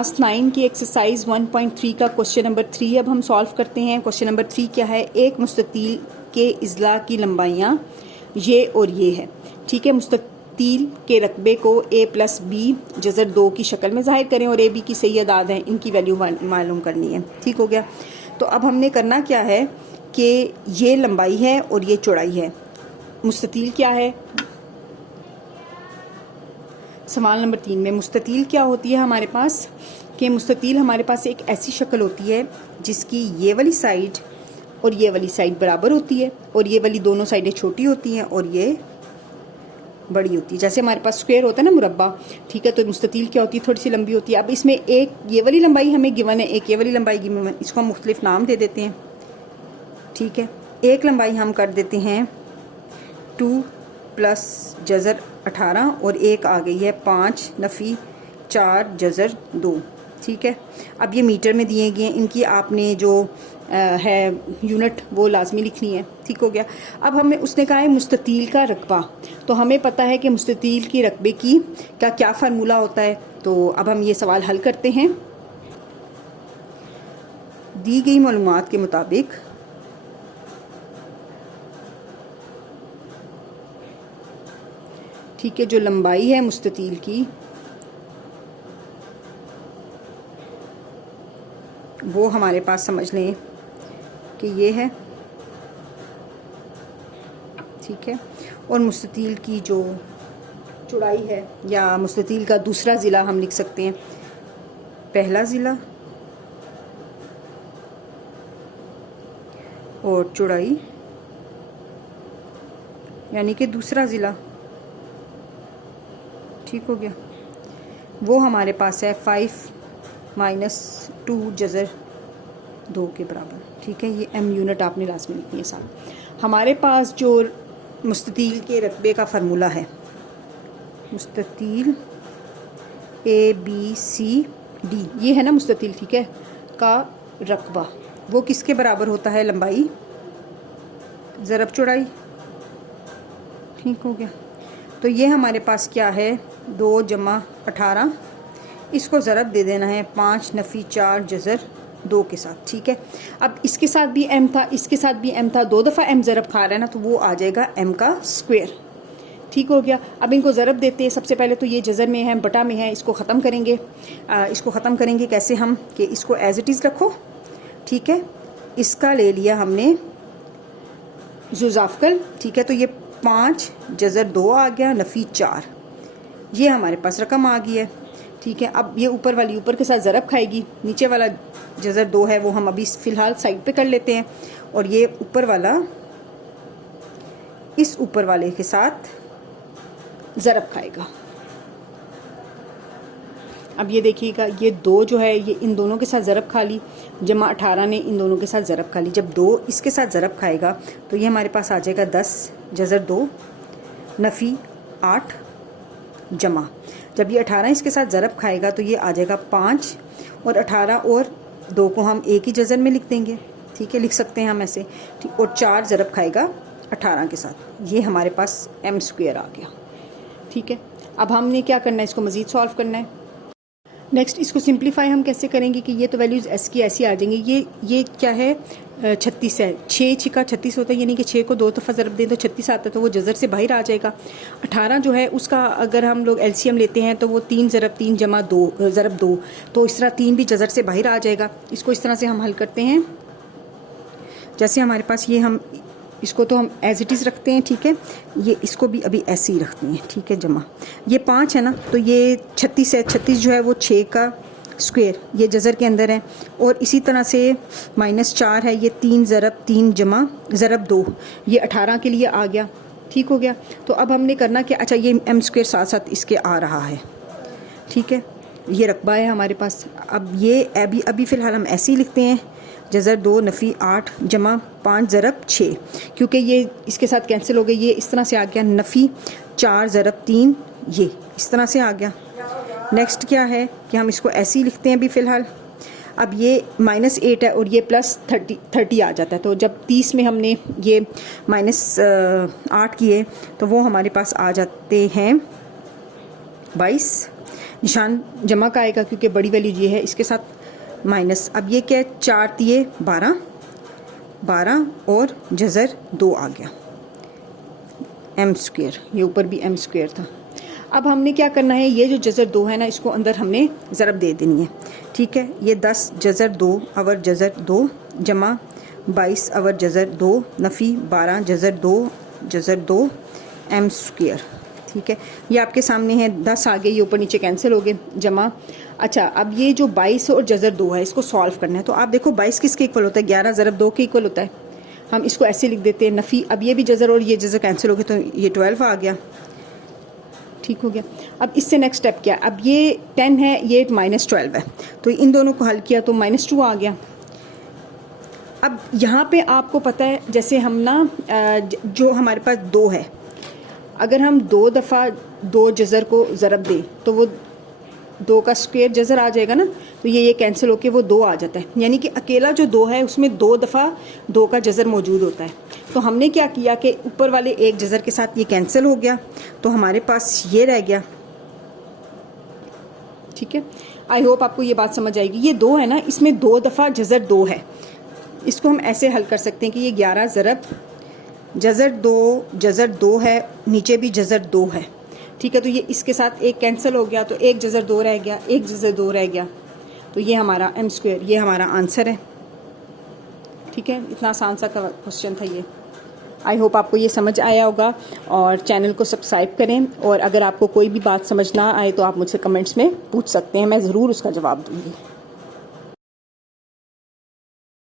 Class 9 की exercise 1.3 का question number 3 अब हम सॉल्व करते हैं। क्वेश्चन नंबर 3 क्या है? एक मुस्ततील के इज़ला की लंबाइयाँ ये और ये है। ठीक है, मुस्ततील के रकबे को a + b जज़र 2 की शक्ल में ज़ाहिर करें और a b की सही अदाद हैं, इनकी वैल्यू मालूम करनी है। ठीक हो गया। तो अब हमने करना क्या है कि ये लंबाई है और ये चौड़ाई है। मुस्ततील क्या है? सवाल नंबर 3 में मुस्ततील क्या होती है हमारे पास? कि मुस्ततील हमारे पास एक ऐसी शक्ल होती है जिसकी ये वाली साइड और ये वाली साइड बराबर होती है और ये वाली दोनों साइडें छोटी होती हैं और ये बड़ी होती है। जैसे हमारे पास स्क्वायर होता है ना, मुरब्बा। ठीक है, तो मुस्ततील क्या होती है? थोड़ी सी लंबी होती है। अब इसमें एक ये वाली लंबाई हमें गिवन है, एक ये वाली लंबाई गिवन है। इसको हम मुख्तलिफ नाम दे देते हैं। ठीक है, एक लंबाई हम कर देते हैं 2 + जज़र 18 और एक आ गई है 5 नफ़ी 4 जज़र 2। ठीक है, अब ये मीटर में दिए गए हैं, इनकी आपने जो है यूनिट वो लाजमी लिखनी है। ठीक हो गया। अब हमें उसने कहा है मुस्ततील का रकबा, तो हमें पता है कि मुस्ततील की रकबे की का क्या फार्मूला होता है। तो अब हम ये सवाल हल करते हैं। दी गई मालूमात के मुताबिक ठीक है, जो लंबाई है मुस्ततील की वो हमारे पास समझ लें कि ये है। ठीक है, और मुस्ततील की जो चौड़ाई है या मुस्ततील का दूसरा ज़िला हम लिख सकते हैं, पहला ज़िला और चौड़ाई यानी कि दूसरा ज़िला। ठीक हो गया। वो हमारे पास है 5 - 2 जज़र 2 के बराबर। ठीक है, ये m यूनिट आपने लास्ट में लिखनी है साथ। हमारे पास जो मुस्ततील के रकबे का फार्मूला है, मुस्ततील ABCD ये है ना मुस्ततील, ठीक है, का रकबा वो किसके बराबर होता है? लंबाई ज़रब चौड़ाई। ठीक हो गया। तो ये हमारे पास क्या है? 2 + 18, इसको ज़रब दे देना है 5 नफ़ी 4 जज़र 2 के साथ। ठीक है, अब इसके साथ भी m था, इसके साथ भी m था, 2 दफ़ा m ज़रब खा रहा है ना, तो वो आ जाएगा m का स्क्वायर। ठीक हो गया। अब इनको ज़रब देते हैं। सबसे पहले तो ये जज़र में है, बटा में है, इसको ख़त्म करेंगे। इसको ख़त्म करेंगे कैसे हम? कि इसको एज इट इज़ रखो। ठीक है, इसका ले लिया हमने जुज़ाफ़कल। ठीक है, तो ये 5 जज़र 2 आ गया नफ़ी 4, ये हमारे पास रकम आ गई है। ठीक है, अब ये ऊपर वाली ऊपर के साथ ज़रब खाएगी, नीचे वाला जज़र 2 है वो हम अभी फ़िलहाल साइड पे कर लेते हैं, और ये ऊपर वाला इस ऊपर वाले के साथ ज़रब खाएगा। अब ये देखिएगा, ये 2 जो है ये इन दोनों के साथ ज़रब खा ली, जमा 18 ने इन दोनों के साथ ज़रब खा ली। जब 2 इसके साथ ज़रब खाएगा तो ये हमारे पास आ जाएगा 10 जज़र 2 नफ़ी 8 जमा। जब ये 18 इसके साथ ज़रब खाएगा तो ये आ जाएगा 5, और 18 और 2 को हम एक ही जज़र में लिख देंगे। ठीक है, लिख सकते हैं हम ऐसे। ठीक, और 4 ज़रब खाएगा 18 के साथ, ये हमारे पास m² आ गया। ठीक है, अब हमने क्या करना है? इसको मज़ीद सॉल्व करना है। नेक्स्ट इसको सिंप्लीफाई हम कैसे करेंगे कि ये तो वैल्यूज़ s की ऐसी आ जाएंगी। ये क्या है? 36 है। 6 छिका 36 होता है, यानी कि 6 को 2 दफ़ा ज़रब दें तो 36 आता है, तो वो जज़र से बाहर आ जाएगा। 18 जो है उसका अगर हम लोग LCM लेते हैं तो वो 3 ज़रब 3 जमा 2 ज़रब 2, तो इस तरह 3 भी जज़र से बाहर आ जाएगा। इसको इस तरह से हम हल करते हैं। जैसे हमारे पास ये हम इसको तो हम एज इट इज़ रखते हैं। ठीक है, ये इसको भी अभी ऐसे ही रखते हैं। ठीक है, जमा ये 5 है ना, तो ये 36 है। 36 जो है वो 6 का स्क्वायर, ये जज़र के अंदर है, और इसी तरह से -4 है, ये 3 ज़रब 3 जमा ज़रब 2, ये 18 के लिए आ गया। ठीक हो गया। तो अब हमने करना कि अच्छा ये m² साथ साथ इसके आ रहा है। ठीक है, ये रकबा है हमारे पास। अब ये अभी फ़िलहाल हम ऐसे ही लिखते हैं, जज़र 2 नफ़ी 8 जमा 5 ज़रब 6, क्योंकि ये इसके साथ कैंसिल हो गई। ये इस तरह से आ गया नफ़ी 4 ज़रब 3, ये इस तरह से आ गया। नेक्स्ट क्या है कि हम इसको ऐसे ही लिखते हैं अभी फ़िलहाल। अब ये -8 है और ये +30 आ जाता है, तो जब 30 में हमने ये -8 किए तो वो हमारे पास आ जाते हैं 22 निशान जमा का आएगा क्योंकि बड़ी वैल्यू ये है, इसके साथ माइनस। अब ये क्या है, 4 दिए 12, 12 और जज़र 2 आ गया, एम स्क्वेयर, ये ऊपर भी एम स्क्वेयर था। अब हमने क्या करना है, ये जो जज़र 2 है ना, इसको अंदर हमने ज़रब दे देनी है, ठीक है। ये 10 जज़र 2 अवर जज़र 2 जमा 22 अवर जज़र 2 नफ़ी 12 जज़र 2 एम स्क्वेयर, ठीक है। ये आपके सामने है, 10 आगे, ये ऊपर नीचे कैंसिल हो गए, जमा। अच्छा, अब ये जो 22 और जज़र 2 है, इसको सॉल्व करना है। तो आप देखो 22 किसके इक्वल होता है, 11 ज़रब 2 के इक्वल होता है। हम इसको ऐसे लिख देते हैं, नफ़ी। अब ये भी जज़र और ये जज़र कैंसिल हो गए, तो ये 12 आ गया, ठीक हो गया। अब इससे नेक्स्ट स्टेप क्या है, अब ये 10 है, ये -12 है, तो इन दोनों को हल किया तो -2 आ गया। अब यहाँ पे आपको पता है, जैसे हम ना जो हमारे पास 2 है, अगर हम 2 दफ़ा 2 जज़र को ज़रब दें तो वो 2 का स्क्वायर जज़र आ जाएगा ना, तो ये कैंसिल होके वो 2 आ जाता है। यानी कि अकेला जो 2 है उसमें 2 दफ़ा 2 का जज़र मौजूद होता है। तो हमने क्या किया कि ऊपर वाले एक जज़र के साथ ये कैंसिल हो गया, तो हमारे पास ये रह गया, ठीक है। आई होप आपको ये बात समझ आएगी। ये 2 है ना, इसमें 2 दफ़ा जज़र 2 है, इसको हम ऐसे हल कर सकते हैं कि ये 11 ज़रब जज़र 2 है, नीचे भी जज़र 2 है, ठीक है। तो ये इसके साथ एक कैंसिल हो गया, तो एक जज़र 2 रह गया, एक जज़र 2 रह गया, तो ये हमारा एम स्क्वायर, ये हमारा आंसर है, ठीक है। इतना आसान सा क्वेश्चन था ये। आई होप आपको ये समझ आया होगा, और चैनल को सब्सक्राइब करें, और अगर आपको कोई भी बात समझ ना आए तो आप मुझसे कमेंट्स में पूछ सकते हैं, मैं ज़रूर उसका जवाब दूँगी।